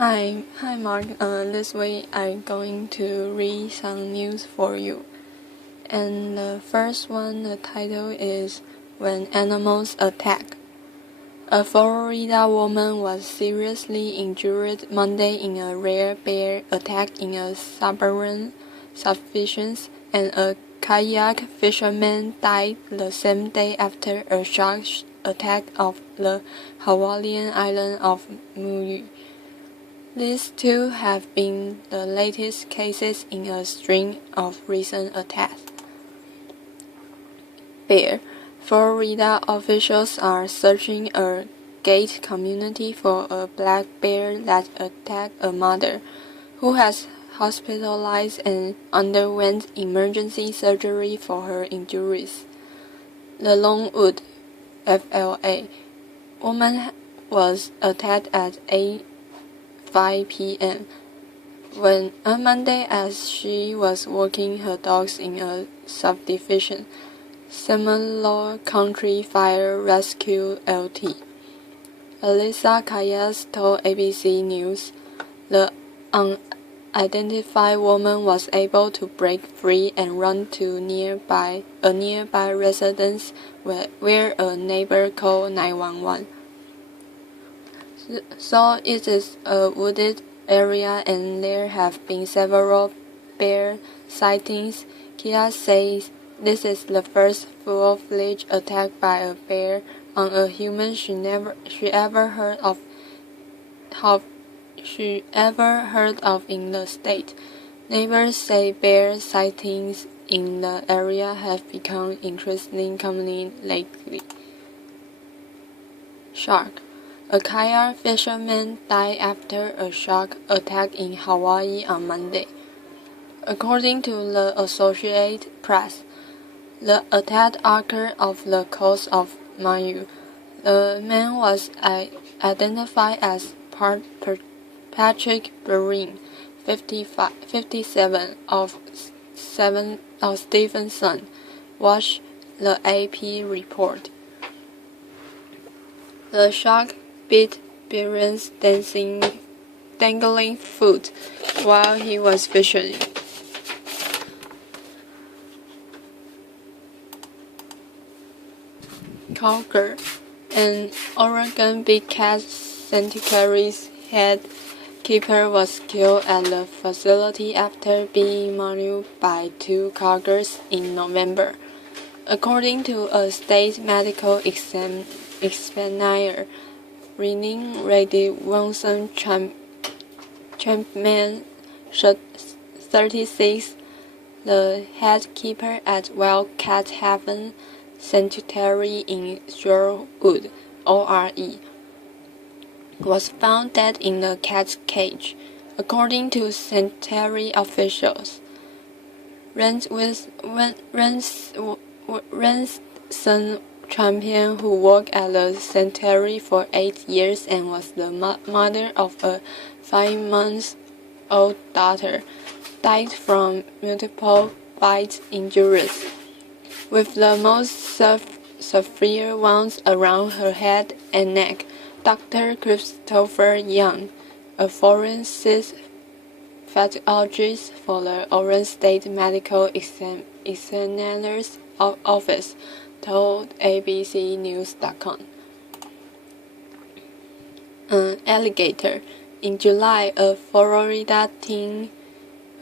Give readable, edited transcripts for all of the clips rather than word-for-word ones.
Hi, Mark. This week I'm going to read some news for you. And the first one, the title is When Animals Attack. A Florida woman was seriously injured Monday in a rare bear attack in a suburban subdivision, and a kayak fisherman died the same day after a shark attack off the Hawaiian island of Maui. These two have been the latest cases in a string of recent attacks. Bear. Florida officials are searching a gated community for a black bear that attacked a mother, who has hospitalized and underwent emergency surgery for her injuries. The Longwood, FLA, woman was attacked at 8:05 p.m. on Monday as she was walking her dogs in a subdivision. Seminole Country Fire Rescue Lt. Alyssa Calles told ABC News the unidentified woman was able to break free and run to a nearby residence where a neighbor called 911. So it is a wooded area and there have been several bear sightings. Kia says this is the first full-fledged attack by a bear on a human she ever heard of in the state. Neighbors say bear sightings in the area have become increasingly common lately. Shark. A kayak fisherman died after a shark attack in Hawaii on Monday. According to the Associated Press, the attack occurred off the coast of Maui. The man was identified as Patrick Breen, 57, of Stevenson. Watch the AP report. The shark bit Breen's dangling foot while he was fishing. Cocker. An Oregon Big Cat Sanctuary's head keeper was killed at the facility after being mauled by two cougars in November, according to a state medical examiner. Reading Randy Wilson Champman, 36, the head keeper at Wildcat Haven Sanctuary in Shorewood, ORE, was found dead in the cat's cage, according to sanctuary officials. Ransom Champion, who worked at the sanctuary for 8 years and was the mother of a 5-month-old daughter, died from multiple bite injuries, with the most severe ones around her head and neck. Dr. Christopher Young, a forensic pathologist for the Oregon State Medical Examiner's Office, told abcnews.com. Alligator. In July, a Florida teen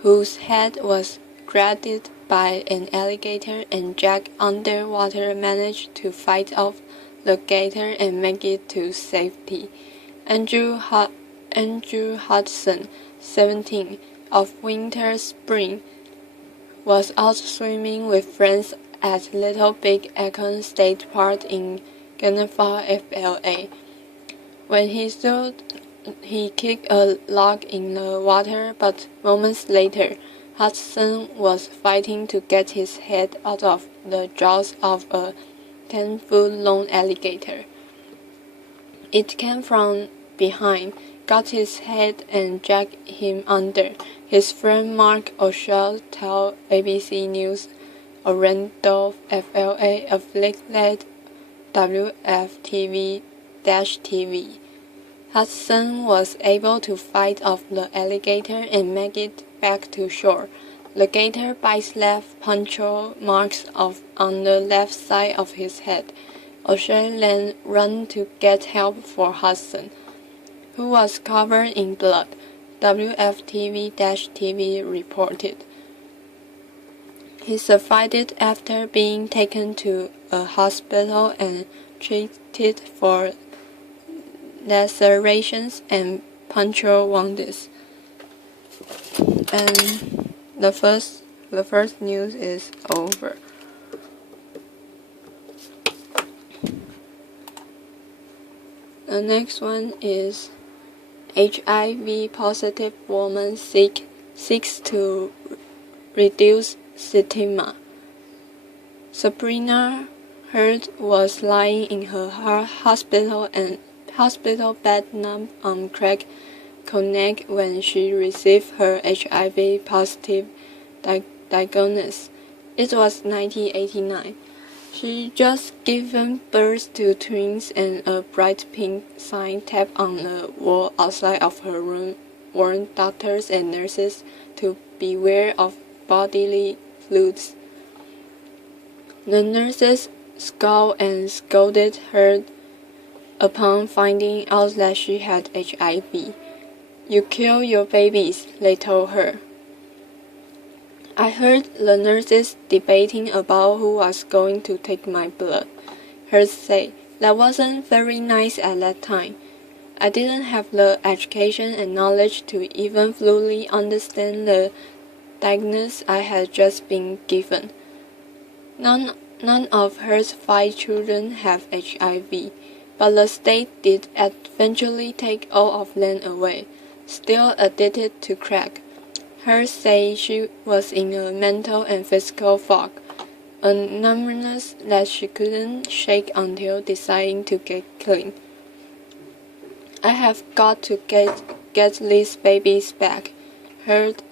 whose head was grabbed by an alligator and dragged underwater managed to fight off the gator and make it to safety. Andrew Hudson, 17, of Winter Spring, was out swimming with friends at Little Big Acorn State Park in Glenfall, FLA. When he stood, he kicked a log in the water, but moments later, Hudson was fighting to get his head out of the jaws of a 10-foot-long alligator. It came from behind, got his head and dragged him under. His friend Mark O'Shea told ABC News Orlando, FLA affiliate WFTV-TV. Hudson was able to fight off the alligator and make it back to shore. The gator bites left puncture marks on the left side of his head. O'Shea then ran to get help for Hudson, who was covered in blood, WFTV-TV reported. He survived after being taken to a hospital and treated for lacerations and puncture wounds. And the first news is over. The next one is HIV positive woman seeks to reduce stigma. Sabrina Hurd was lying in her hospital bed numb on crack cocaine when she received her HIV positive diagnosis. It was 1989. She just given birth to twins, and a bright pink sign taped on the wall outside of her room warned doctors and nurses to beware of bodily fluids. The nurses scowled and scolded her upon finding out that she had HIV. "You kill your babies," they told her. I heard the nurses debating about who was going to take my blood. Hers said, "That wasn't very nice at that time. I didn't have the education and knowledge to even fully understand the diagnosis I had just been given." None of her 5 children have HIV, but the state did eventually take all of them away, still addicted to crack. Her said she was in a mental and physical fog, a numbness that she couldn't shake until deciding to get clean. "I have got to get these babies back," Hurd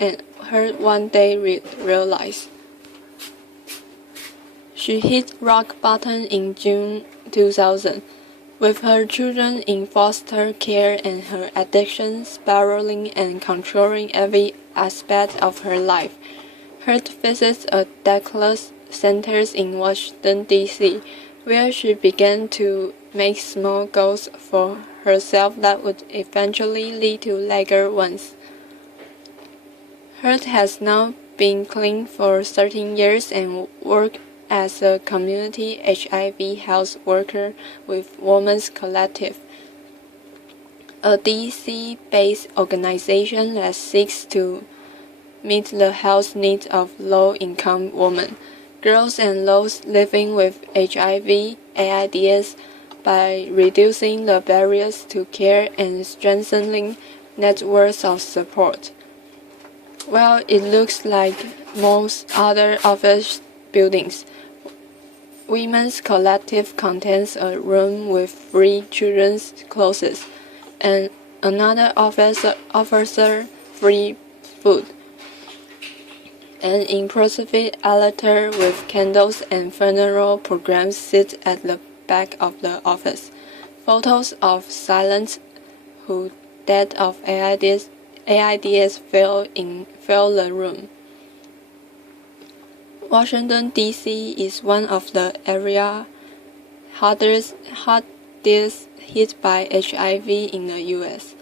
one day realized. She hit rock bottom in June 2000. With her children in foster care and her addiction spiraling and controlling every aspect of her life, Hurd visits a detox center in Washington, D.C., where she began to make small goals for herself that would eventually lead to larger ones. Hurd has now been clean for 13 years and worked as a community HIV health worker with Women's Collective, a DC-based organization that seeks to meet the health needs of low-income women, girls, and those living with HIV/AIDS by reducing the barriers to care and strengthening networks of support. Well, it looks like most other office buildings. Women's Collective contains a room with free children's clothes, and another offers free food. An impressive altar with candles and funeral programs sit at the back of the office. Photos of silent who died of AIDS fill the room. Washington, D.C. is one of the areas hardest hit by HIV in the U.S.,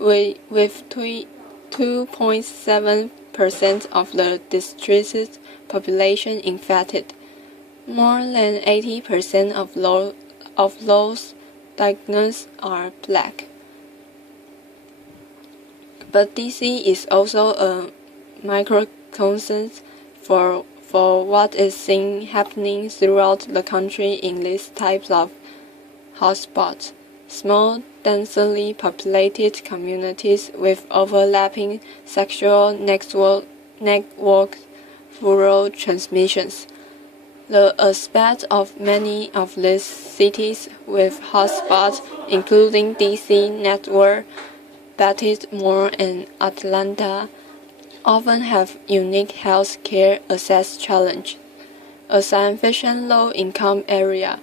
with 2.7% of the district's population infected. More than 80% of those diagnosed are Black. But D.C. is also a microcosm for what is seen happening throughout the country in these types of hotspots. Small, densely populated communities with overlapping sexual network viral transmissions. The aspect of many of these cities with hotspots, including D.C., Network, Baltimore, and Atlanta, often have unique health care access challenges. A sufficient low-income area,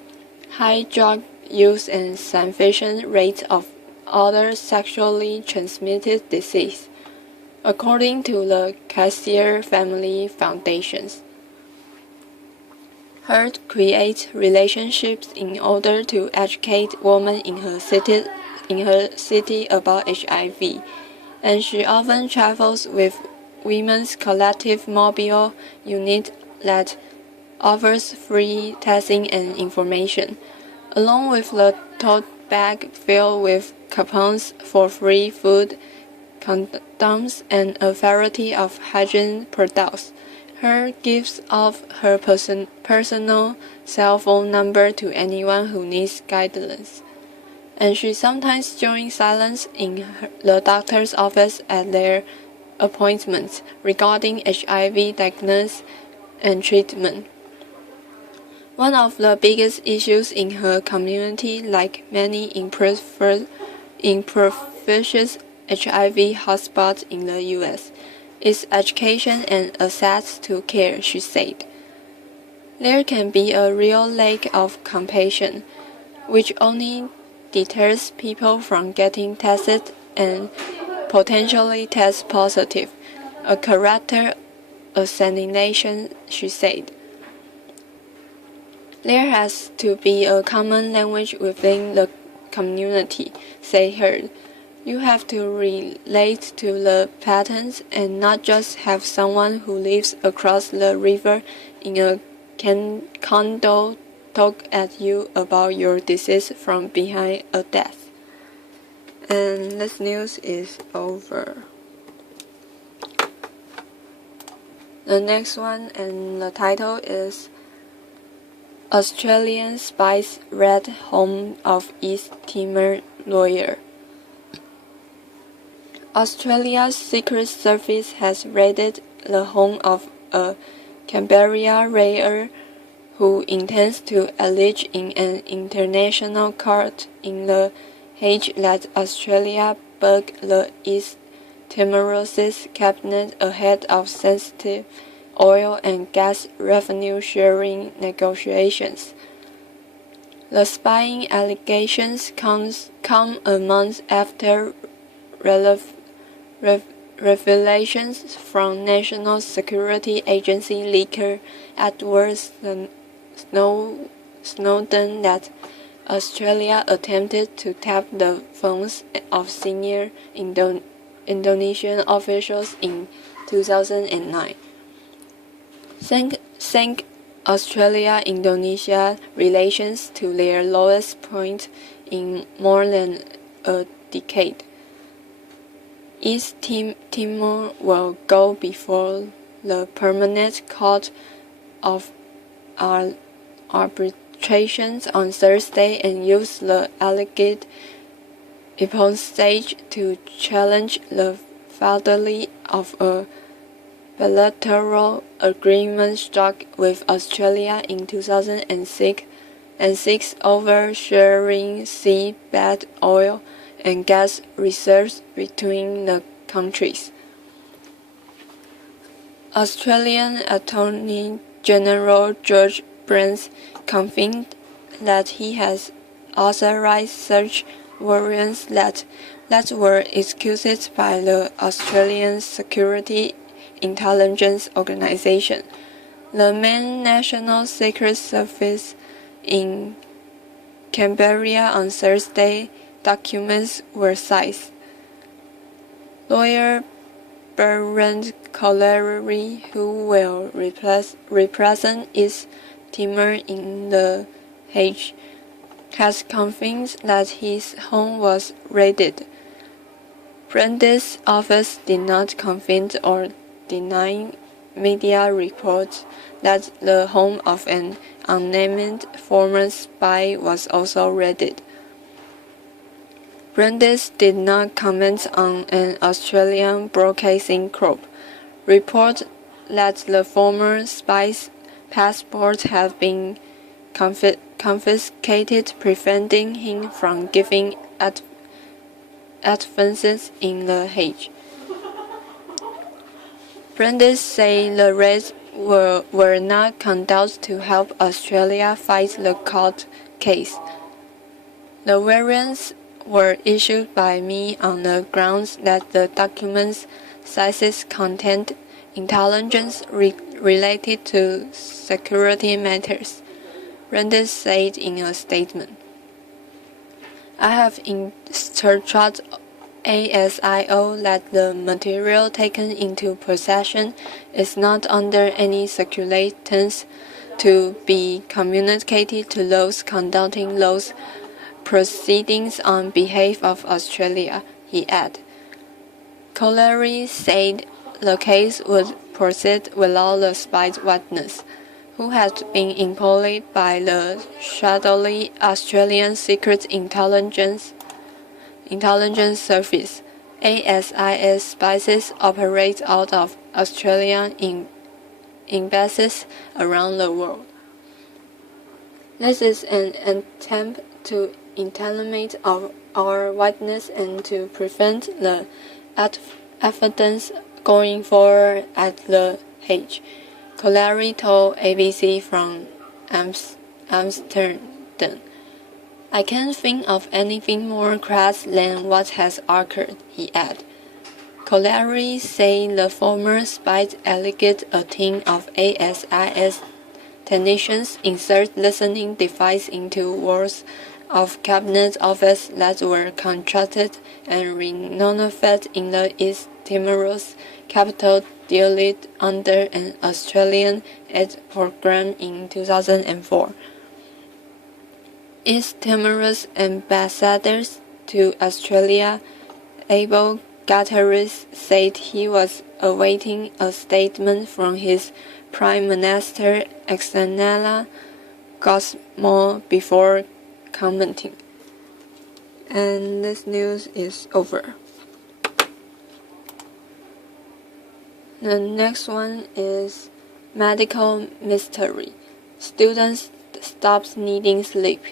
high drug use, and sufficient rates of other sexually transmitted disease, according to the Cassier Family Foundations. Heard creates relationships in order to educate women in her city about HIV, and she often travels with Women's Collective Mobile Unit that offers free testing and information, along with the tote bag filled with coupons for free food, condoms, and a variety of hygiene products. Her gives off her personal cell phone number to anyone who needs guidance, and she sometimes joins silence in the doctor's office at their appointments regarding HIV diagnosis and treatment. One of the biggest issues in her community, like many imperfect HIV hotspots in the U.S., is education and access to care, she said. There can be a real lack of compassion, which only deters people from getting tested and potentially test positive, a character assassination, she said. There has to be a common language within the community, said Heard. You have to relate to the patterns and not just have someone who lives across the river in a condo talk at you about your disease from behind a desk. And this news is over. The next one, and the title is Australian Spies Raid Home of East Timor Lawyer. Australia's Secret Service has raided the home of a Canberra lawyer who intends to allege in an international court in The Hague that Australia bugged the East Timorese cabinet ahead of sensitive oil and gas revenue-sharing negotiations. The spying allegations come a month after revelations from National Security Agency leaker Edward Snowden that Australia attempted to tap the phones of senior Indonesian officials in 2009. Sank Australia-Indonesia relations to their lowest point in more than a decade. East Timor will go before the Permanent Court of Arbitrations on Thursday and use the alleged stage to challenge the fidelity of a bilateral agreement struck with Australia in 2006 over sharing seabed oil and gas reserves between the countries. Australian Attorney General George Burns confirmed that he has authorized search warrants that were executed by the Australian Security Intelligence Organisation, the main national secret service in Canberra on Thursday. Documents were seized. Lawyer Berend Collery, who will represent East Timor in The Hague, has confirmed that his home was raided. Brand's office did not confirm or deny media reports that the home of an unnamed former spy was also raided. Brandes did not comment on an Australian broadcasting group report that the former spy's passport had been confiscated, preventing him from giving advances in The Hague. Brandes said the raids were not conducted to help Australia fight the court case. The variants were issued by me on the grounds that the documents' sizes contained intelligence related to security matters, Randall said in a statement. I have instructed ASIO that the material taken into possession is not under any circumstances to be communicated to those conducting those proceedings on behalf of Australia, he added. Collery said the case would proceed without the spy witness, who had been employed by the shadowy Australian Secret Intelligence Service. ASIS spies operate out of Australia in embassies around the world. This is an attempt to intimidate our witness and to prevent the evidence going forward at the Hague, Collery told ABC from Amsterdam. I can't think of anything more crass than what has occurred, he added. Collery said the former spy alleged a team of ASIS technicians insert listening devices into walls of Cabinet Office that were contracted and renovated in the East Timor's capital duly under an Australian aid program in 2004. East Timor's ambassadors to Australia, Abel Gutierrez, said he was awaiting a statement from his Prime Minister Alexander Gosmore before commenting. And this news is over. The next one is medical mystery. Students stops needing sleep.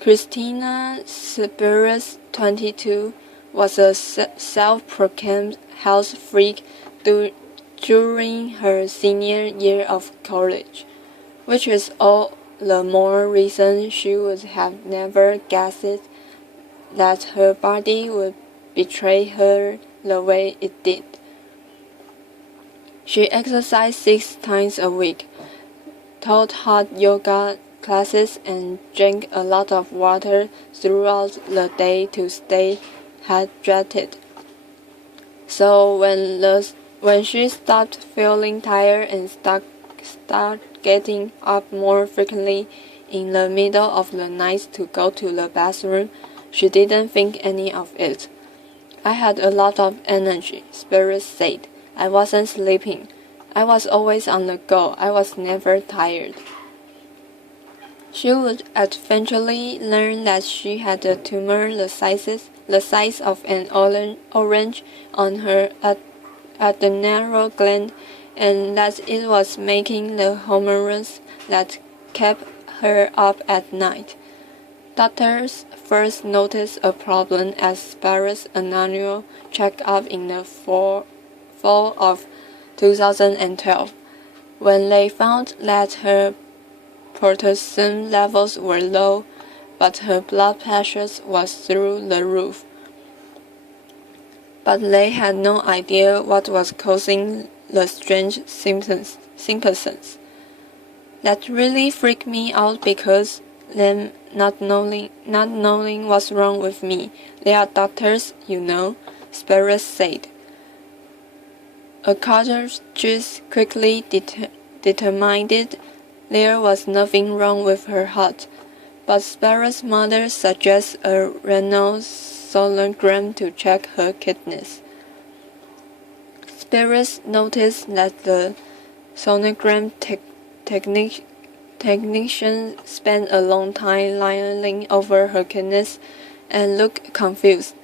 Christina Spiros, 22, was a self-proclaimed health freak during her senior year of college, which is all the more reason she would have never guessed that her body would betray her the way it did. She exercised 6 times a week, taught hot yoga classes, and drank a lot of water throughout the day to stay hydrated. So when she stopped feeling tired and started getting up more frequently in the middle of the night to go to the bathroom, she didn't think any of it. I had a lot of energy, Spiros said. I wasn't sleeping. I was always on the go. I was never tired. She would eventually learn that she had a tumor the size of an orange on her adrenal gland, and that it was making the hormones that kept her up at night. Doctors first noticed a problem at Spiros' annual checkup in the fall of 2012, when they found that her potassium levels were low, but her blood pressure was through the roof. But they had no idea what was causing the strange symptoms. That really freaked me out because them not knowing what's wrong with me. They are doctors, you know, Spiros said. A cardiologist quickly determined there was nothing wrong with her heart, but Spiros' mother suggests a renal sonogram to check her kidneys. Spiros noticed that the sonogram technician spent a long time lying over her kidneys and looked confused.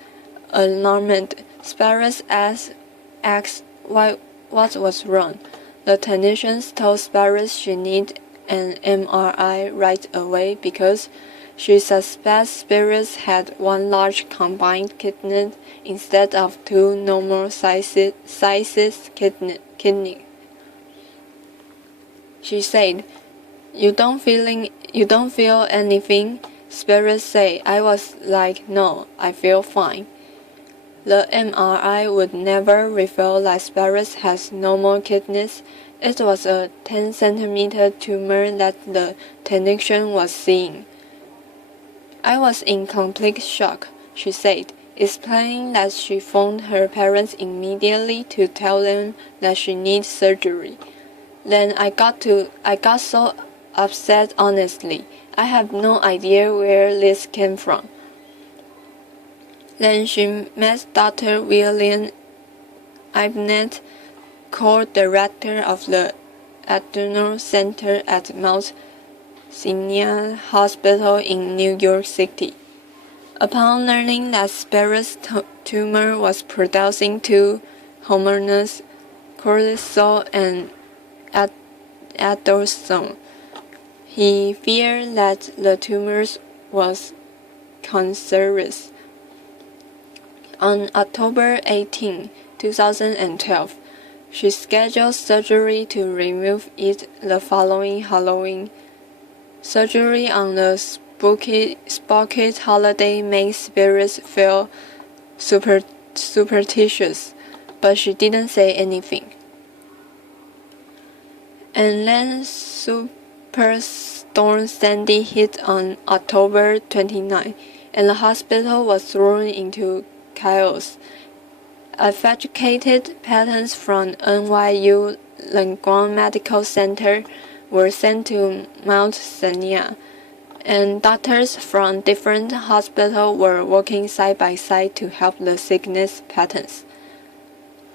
Alarmed, Spiros asked what was wrong. The technicians told Spiros she needed an MRI right away because she suspects Spiros had one large combined kidney instead of 2 normal sizes kidney. She said, "You don't feel anything?" Spears said. I was like, no, I feel fine. The MRI would never reveal that Spears has normal kidneys. It was a 10-centimeter tumor that the technician was seeing. I was in complete shock, she said, explaining that she phoned her parents immediately to tell them that she needed surgery. Then I got so upset, honestly. I have no idea where this came from. Then she met Dr. William Ibnett, co-director of the Adrenal Center at Mount Sinai Hospital in New York City. Upon learning that Spears' tumor was producing two hormones, cortisol and aldosterone, he feared that the tumor was cancerous. On October 18, 2012, she scheduled surgery to remove it the following Halloween. Surgery on the spooky holiday made Spears feel superstitious, but she didn't say anything. And then Superstorm Sandy hit on October 29, and the hospital was thrown into chaos. Evacuated patients from NYU Langone Medical Center were sent to Mount Sinai, and doctors from different hospitals were working side by side to help the sickness patients.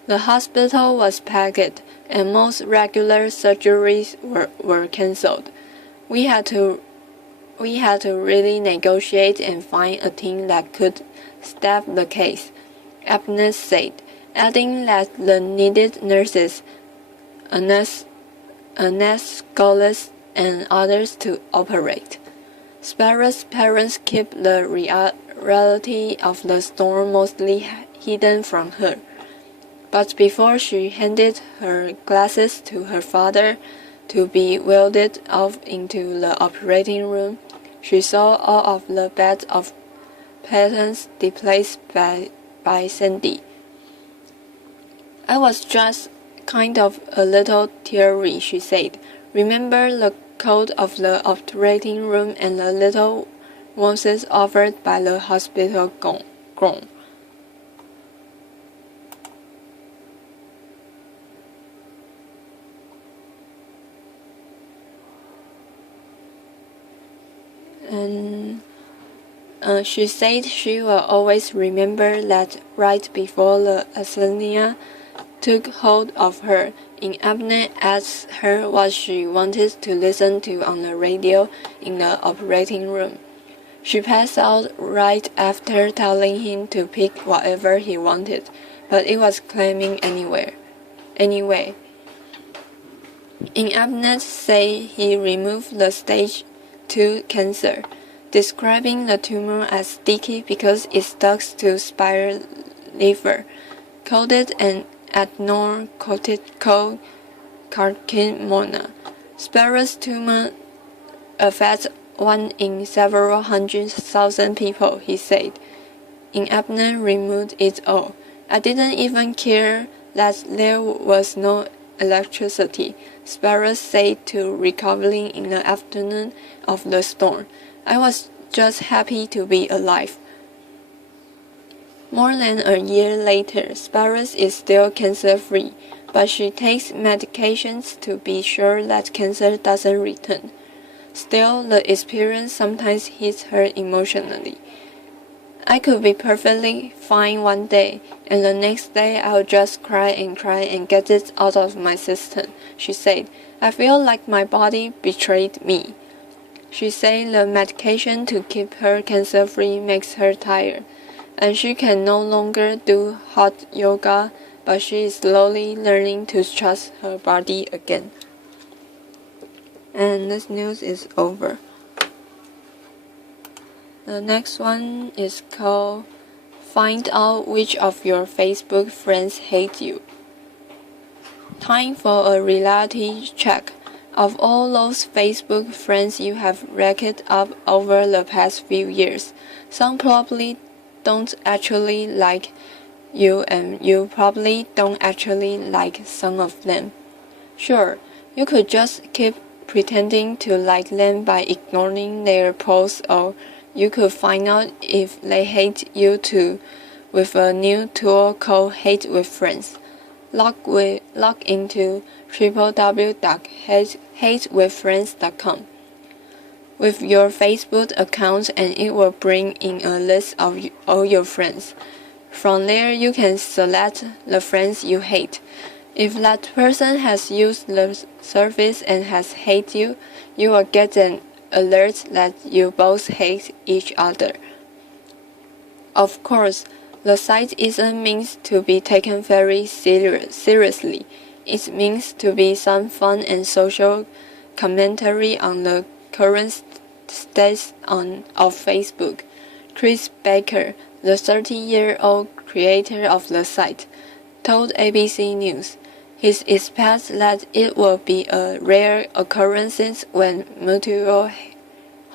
The hospital was packed, and most regular surgeries were cancelled. We had to really negotiate and find a team that could staff the case, Ibnett said, adding that the needed nurses, anesthesiologists, and others to operate. Spears' parents kept the reality of the storm mostly hidden from her. But before she handed her glasses to her father to be wheeled off into the operating room, she saw all of the beds of patients displaced by Sandy. I was just kind of a little teary, she said. Remember the cold of the operating room and the little warmth offered by the hospital grown. And she said she will always remember that right before the anesthesia took hold of her, Ibnett asked her what she wanted to listen to on the radio in the operating room. She passed out right after telling him to pick whatever he wanted, but it was claiming anyway. Ibnett said he removed the stage 2 cancer, describing the tumor as sticky because it stuck to Spears' liver, coded an adenocortical carcinoma. Spears' tumor affects 1 in several 100,000 people, he said. Ibnett removed it all. I didn't even care that there was no electricity, Spears said to Recovering in the afternoon of the storm. I was just happy to be alive. More than a year later, Spears is still cancer-free, but she takes medications to be sure that cancer doesn't return. Still, the experience sometimes hits her emotionally. I could be perfectly fine one day, and the next day I'll just cry and get it out of my system, she said. I feel like my body betrayed me. She said the medication to keep her cancer-free makes her tired, and she can no longer do hot yoga, but she is slowly learning to trust her body again. And this news is over. The next one is called Find Out Which of Your Facebook Friends Hate You. Time for a reality check. Of all those Facebook friends you have racked up over the past few years, some probably don't actually like you and you probably don't actually like some of them. Sure, you could just keep pretending to like them by ignoring their posts, or you could find out if they hate you too with a new tool called Hate with Friends. Log into www.hatewithfriends.com with your Facebook account, and it will bring in a list of all your friends. From there, you can select the friends you hate. If that person has used the service and has hated you, you will get an alert that you both hate each other. Of course, the site isn't meant to be taken very seriously. It means to be some fun and social commentary on the current state of Facebook. Chris Baker, the 30-year-old creator of the site, told ABC News he expects that it will be a rare occurrence when mutual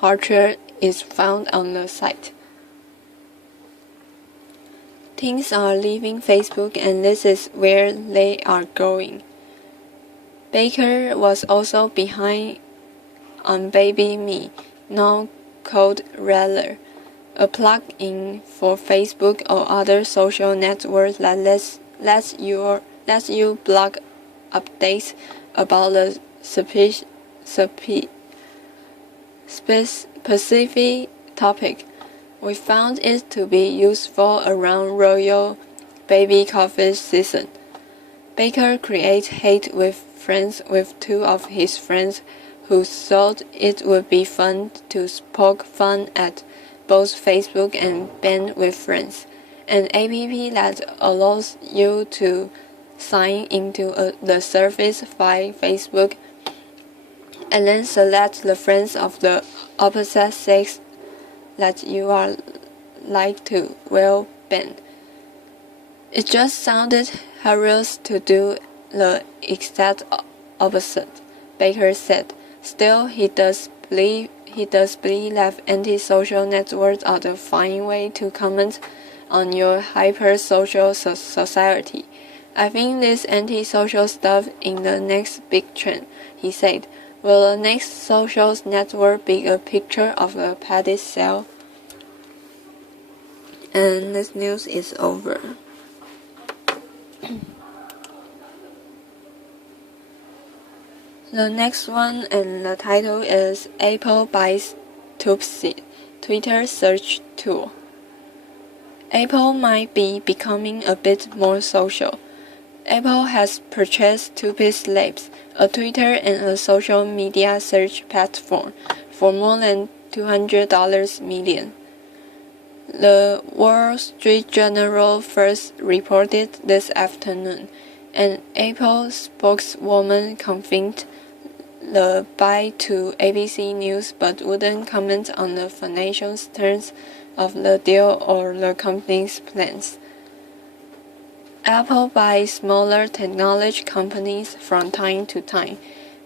hatred is found on the site. Teens are leaving Facebook, and this is where they are going. Baker was also behind on Baby Me, now called Rally, a plug-in for Facebook or other social networks that lets you blog updates about the specific topic. We found it to be useful around Royal Baby Coffee season. Baker created Hate with Friends with two of his friends who thought it would be fun to poke fun at both Facebook and Band with Friends, an app that allows you to sign into the service via Facebook and then select the friends of the opposite sex that you are like to well band. It just sounded hilarious to do the exact opposite, Baker said. Still, he does believe that anti-social networks are the fine way to comment on your hyper-social society. I think this anti-social stuff is the next big trend, he said. Will the next social network be a picture of a paddy cell? And this news is over. The next one, and the title is Apple buys Tupsi, Twitter search tool. Apple might be becoming a bit more social. Apple has purchased Tupis Labs, a Twitter and a social media search platform, for more than $200 million. The Wall Street Journal first reported this afternoon, and Apple spokeswoman confirmed the buy to ABC News but wouldn't comment on the financial terms of the deal or the company's plans. Apple buys smaller technology companies from time to time,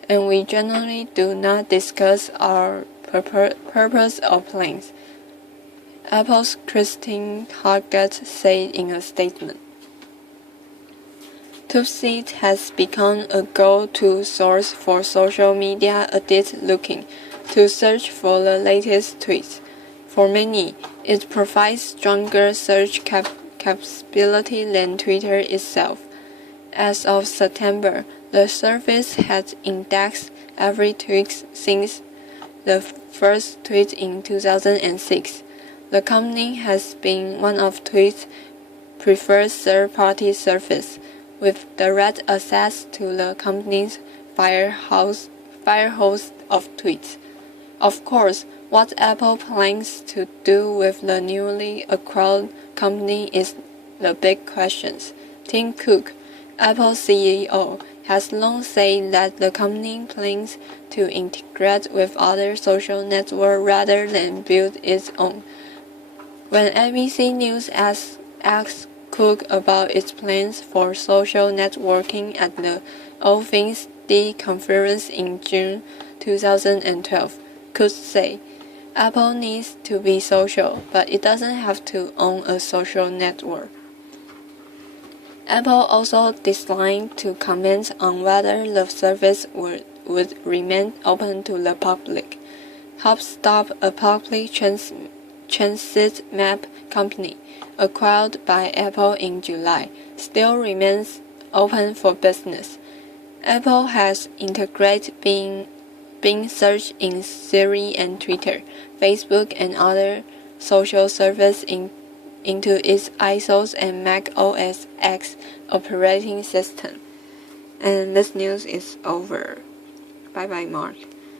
and we generally do not discuss our purpose or plans, Apple's Christine Hoggett said in a statement. Tupsi has become a go-to source for social media addicts looking to search for the latest tweets. For many, it provides stronger search capability than Twitter itself. As of September, the service has indexed every tweet since the first tweet in 2006. The company has been one of Twitter's preferred third-party services, with direct access to the company's firehose of tweets. Of course, what Apple plans to do with the newly acquired company is the big question. Tim Cook, Apple CEO, has long said that the company plans to integrate with other social networks rather than build its own. When ABC News asked Cook about its plans for social networking at the All Things WWDC conference in June 2012 could say, Apple needs to be social, but it doesn't have to own a social network. Apple also declined to comment on whether the service would remain open to the public. HopStop, a public transit map company acquired by Apple in July, still remains open for business. Apple has integrated Bing search in Siri and Twitter, Facebook, and other social services into its iOS and Mac OS X operating system. And this news is over. Bye bye, Mark.